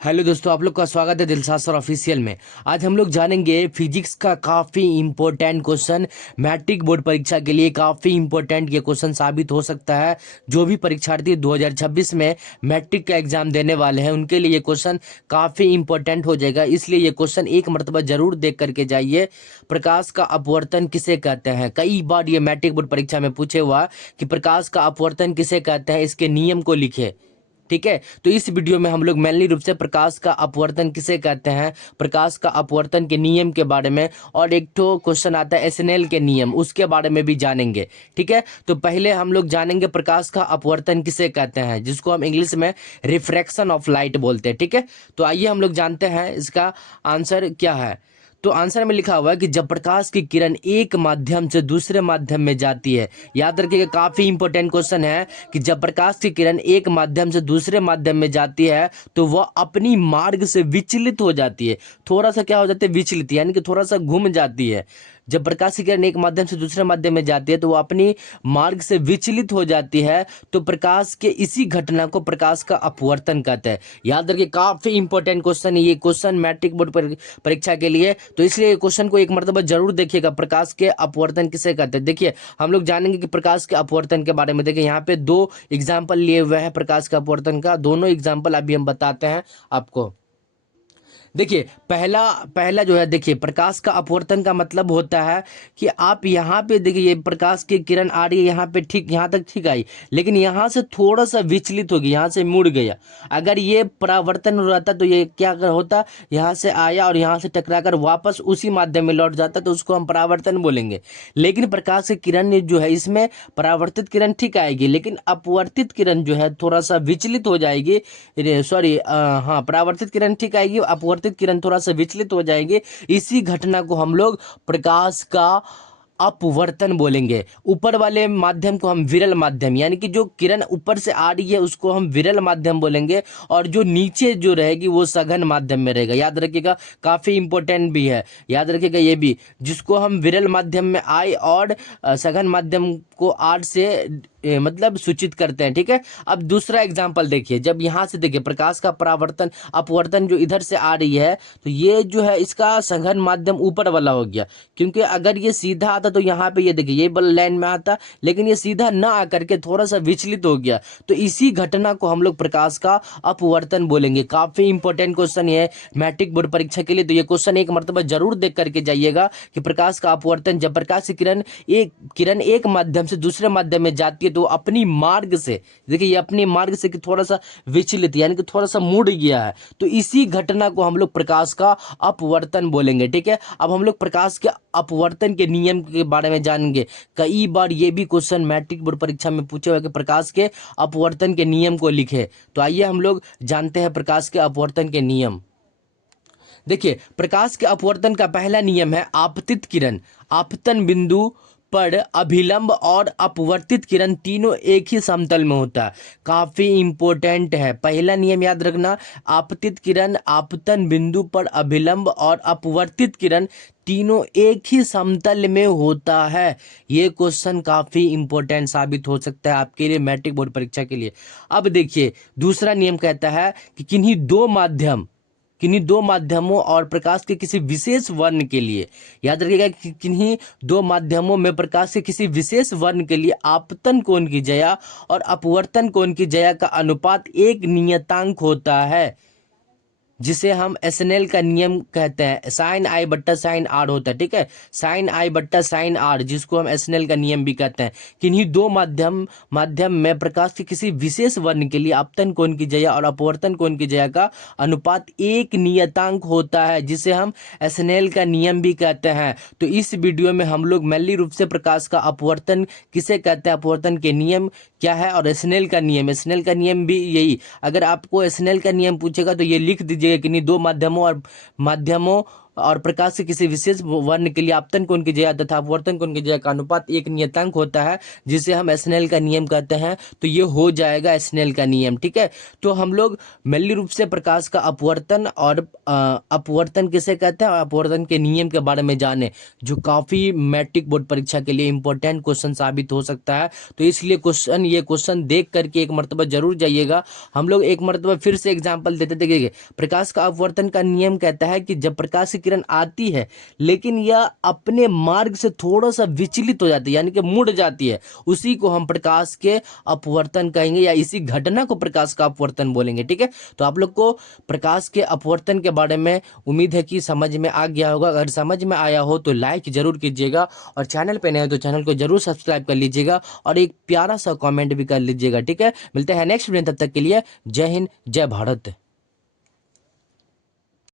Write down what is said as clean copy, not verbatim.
Hello दोस्तों, आप लोग का स्वागत है दिलसाद सर ऑफिशियल में। आज हम लोग जानेंगे फिजिक्स का काफ़ी इंपॉर्टेंट क्वेश्चन। मैट्रिक बोर्ड परीक्षा के लिए काफ़ी इंपॉर्टेंट ये क्वेश्चन साबित हो सकता है। जो भी परीक्षार्थी 2026 में मैट्रिक का एग्जाम देने वाले हैं उनके लिए ये क्वेश्चन काफ़ी इंपॉर्टेंट हो जाएगा, इसलिए ये क्वेश्चन एक मरतबा जरूर देख करके जाइए। प्रकाश का अपवर्तन किसे कहते हैं? कई बार ये मैट्रिक बोर्ड परीक्षा में पूछे हुआ कि प्रकाश का अपवर्तन किसे कहते हैं, इसके नियम को लिखे। ठीक है, तो इस वीडियो में हम लोग मेनली रूप से प्रकाश का अपवर्तन किसे कहते हैं, प्रकाश का अपवर्तन के नियम के बारे में, और एक तो क्वेश्चन आता है एसएनएल के नियम, उसके बारे में भी जानेंगे। ठीक है, तो पहले हम लोग जानेंगे प्रकाश का अपवर्तन किसे कहते हैं, जिसको हम इंग्लिश में रिफ्रैक्शन ऑफ लाइट बोलते हैं। ठीक है, तो आइए हम लोग जानते हैं इसका आंसर क्या है। तो आंसर में लिखा हुआ है कि जब प्रकाश की किरण एक माध्यम से दूसरे माध्यम में जाती है, याद रखिएगा काफी इंपॉर्टेंट क्वेश्चन है कि जब प्रकाश की किरण एक माध्यम से दूसरे माध्यम में जाती है तो वह अपनी मार्ग से विचलित हो जाती है। थोड़ा सा क्या हो जाती है, विचलित, यानी कि थोड़ा सा घूम जाती है। जब प्रकाश की किरण एक माध्यम से दूसरे माध्यम में जाती है तो वो अपनी मार्ग से विचलित हो जाती है, तो प्रकाश के इसी घटना को प्रकाश का अपवर्तन कहते हैं। याद रखिए काफी इंपॉर्टेंट क्वेश्चन है ये क्वेश्चन मैट्रिक बोर्ड परीक्षा के लिए, तो इसलिए क्वेश्चन को एक मरतबा जरूर देखिएगा। प्रकाश के अपवर्तन किसे कहते हैं, देखिए हम लोग जानेंगे कि प्रकाश के अपवर्तन के बारे में। देखिए यहाँ पे दो एग्जाम्पल लिए हुए हैं प्रकाश के अपवर्तन का, दोनों एग्जाम्पल अभी हम बताते हैं आपको। देखिए पहला पहला जो है, देखिए प्रकाश का अपवर्तन का मतलब होता है कि आप यहाँ पे देखिए ये प्रकाश की किरण आ रही है यहाँ पे, ठीक यहाँ तक ठीक आई, लेकिन यहाँ से थोड़ा सा विचलित होगी, यहाँ से मुड़ गया। अगर ये परावर्तन हो जाता तो ये क्या होता, यहाँ से आया और यहाँ से टकराकर वापस उसी माध्यम में लौट जाता, तो उसको हम परावर्तन बोलेंगे। लेकिन प्रकाश की किरण जो है इसमें परावर्तित किरण ठीक आएगी, लेकिन अपवर्तित किरण जो है थोड़ा सा विचलित हो जाएगी। सॉरी, हाँ, परावर्तित किरण ठीक आएगी, अपवर्तित किरण थोड़ा सा विचलित हो जाएंगे। इसी घटना को हम लोग प्रकाश का अपवर्तन बोलेंगे। ऊपर वाले माध्यम को हम विरल माध्यम, यानी कि जो किरण ऊपर से आ रही है उसको हम विरल माध्यम बोलेंगे, और जो नीचे जो रहेगी वो सघन माध्यम में रहेगा। याद रखिएगा काफी इंपॉर्टेंट भी है, याद रखिएगा ये भी, जिसको हम विरल माध्यम में आई और सघन माध्यम को आर से मतलब सूचित करते हैं। ठीक है, अब दूसरा एग्जाम्पल देखिए, जब यहाँ से देखिए प्रकाश का परावर्तन अपवर्तन जो इधर से आ रही है, तो ये जो है इसका सघन माध्यम ऊपर वाला हो गया, क्योंकि अगर ये सीधा आता तो यहाँ पे ये देखिए ये बल लाइन में आता, लेकिन ये सीधा ना आकर के थोड़ा सा विचलित हो गया, तो इसी घटना को हम लोग प्रकाश का अपवर्तन बोलेंगे। काफी इंपॉर्टेंट क्वेश्चन है मैट्रिक बोर्ड परीक्षा के लिए, तो ये क्वेश्चन एक मरतबा जरूर देख करके जाइएगा कि प्रकाश का अपवर्तन, जब प्रकाश की किरण एक माध्यम से दूसरे माध्यम में जाती है तो अपनी मार्ग से, देखिए ये अपने मार्ग से कि थोड़ा सा विचलित, यानी कि थोड़ा सा मुड़ गया है, तो इसी घटना को हम लोग प्रकाश का अपवर्तन बोलेंगे। ठीक है, अब हम लोग प्रकाश के अपवर्तन के नियम के बारे में जानेंगे। कई बार ये भी क्वेश्चन मैट्रिक बोर्ड परीक्षा में पूछे हुए कि प्रकाश के अपवर्तन के नियम को लिखे, तो आइए हम लोग जानते हैं प्रकाश के अपवर्तन के नियम। देखिए प्रकाश के अपवर्तन का पहला नियम है आपतित किरण आपतन बिंदु पर अभिलंब और अपवर्तित किरण तीनों एक ही समतल में होता है। काफी इंपॉर्टेंट है, पहला नियम याद रखना, आपतित किरण आपतन बिंदु पर अभिलंब और अपवर्तित किरण तीनों एक ही समतल में होता है। ये क्वेश्चन काफी इंपॉर्टेंट साबित हो सकता है आपके लिए मैट्रिक बोर्ड परीक्षा के लिए। अब देखिए दूसरा नियम कहता है कि किन्हीं दो माध्यमों और प्रकाश के किसी विशेष वर्ण के लिए, याद रखिएगा कि किन्हीं दो माध्यमों में प्रकाश के किसी विशेष वर्ण के लिए आपतन कोण की ज्या और अपवर्तन कोण की ज्या का अनुपात एक नियतांक होता है, जिसे हम एसएनएल का नियम कहते हैं। साइन आई बट्टा साइन आर होता है। ठीक है, साइन आई बट्टा साइन आर, जिसको हम एसएनएल का नियम भी कहते हैं। किन्हीं दो माध्यम में प्रकाश के किसी विशेष वर्ण के लिए आपतन कोण की ज्या और अपवर्तन कोण की ज्या का अनुपात एक नियतांक होता है, जिसे हम एसएनएल का नियम भी कहते हैं। तो इस वीडियो में हम लोग मेनली रूप से प्रकाश का अपवर्तन किसे कहते हैं, अपवर्तन के नियम क्या है, और एसएनएल का नियम भी यही। अगर आपको एसएनएल का नियम पूछेगा तो ये लिख दीजिएगा कि नहीं, दो माध्यमों और प्रकाश के किसी विशेष वर्ण के लिए आपतन कोण की ज्या तथा अपवर्तन कोण की ज्या का अनुपात एक नियतांक होता है, जिसे हम स्नेल का नियम कहते हैं। तो ये हो जाएगा स्नेल का नियम। ठीक है, तो हम लोग मेनली रूप से प्रकाश का अपवर्तन और अपवर्तन किसे कहते हैं और अपवर्तन के नियम के बारे में जाने, जो काफी मैट्रिक बोर्ड परीक्षा के लिए इंपॉर्टेंट क्वेश्चन साबित हो सकता है। तो इसलिए ये क्वेश्चन देख करके एक मर्तबा जरूर जाइएगा। हम लोग एक मर्तबा फिर से एग्जाम्पल देते देखिए, प्रकाश का अपवर्तन का नियम कहता है कि जब प्रकाश की किरण आती है लेकिन यह अपने मार्ग से थोड़ा सा विचलित हो जाती है, यानी कि मुड़ जाती है, उसी को हम प्रकाश के अपवर्तन कहेंगे, या इसी घटना को प्रकाश का अपवर्तन बोलेंगे। ठीक है, तो आप लोग को प्रकाश के अपवर्तन के बारे में उम्मीद है कि समझ में आ गया होगा। अगर समझ में आया हो तो लाइक जरूर कीजिएगा, और चैनल पे नए हो तो चैनल को जरूर सब्सक्राइब कर लीजिएगा, और एक प्यारा सा कमेंट भी कर लीजिएगा। ठीक है, मिलते हैं नेक्स्ट वीडियो, तब तक के लिए जय हिंद जय भारत।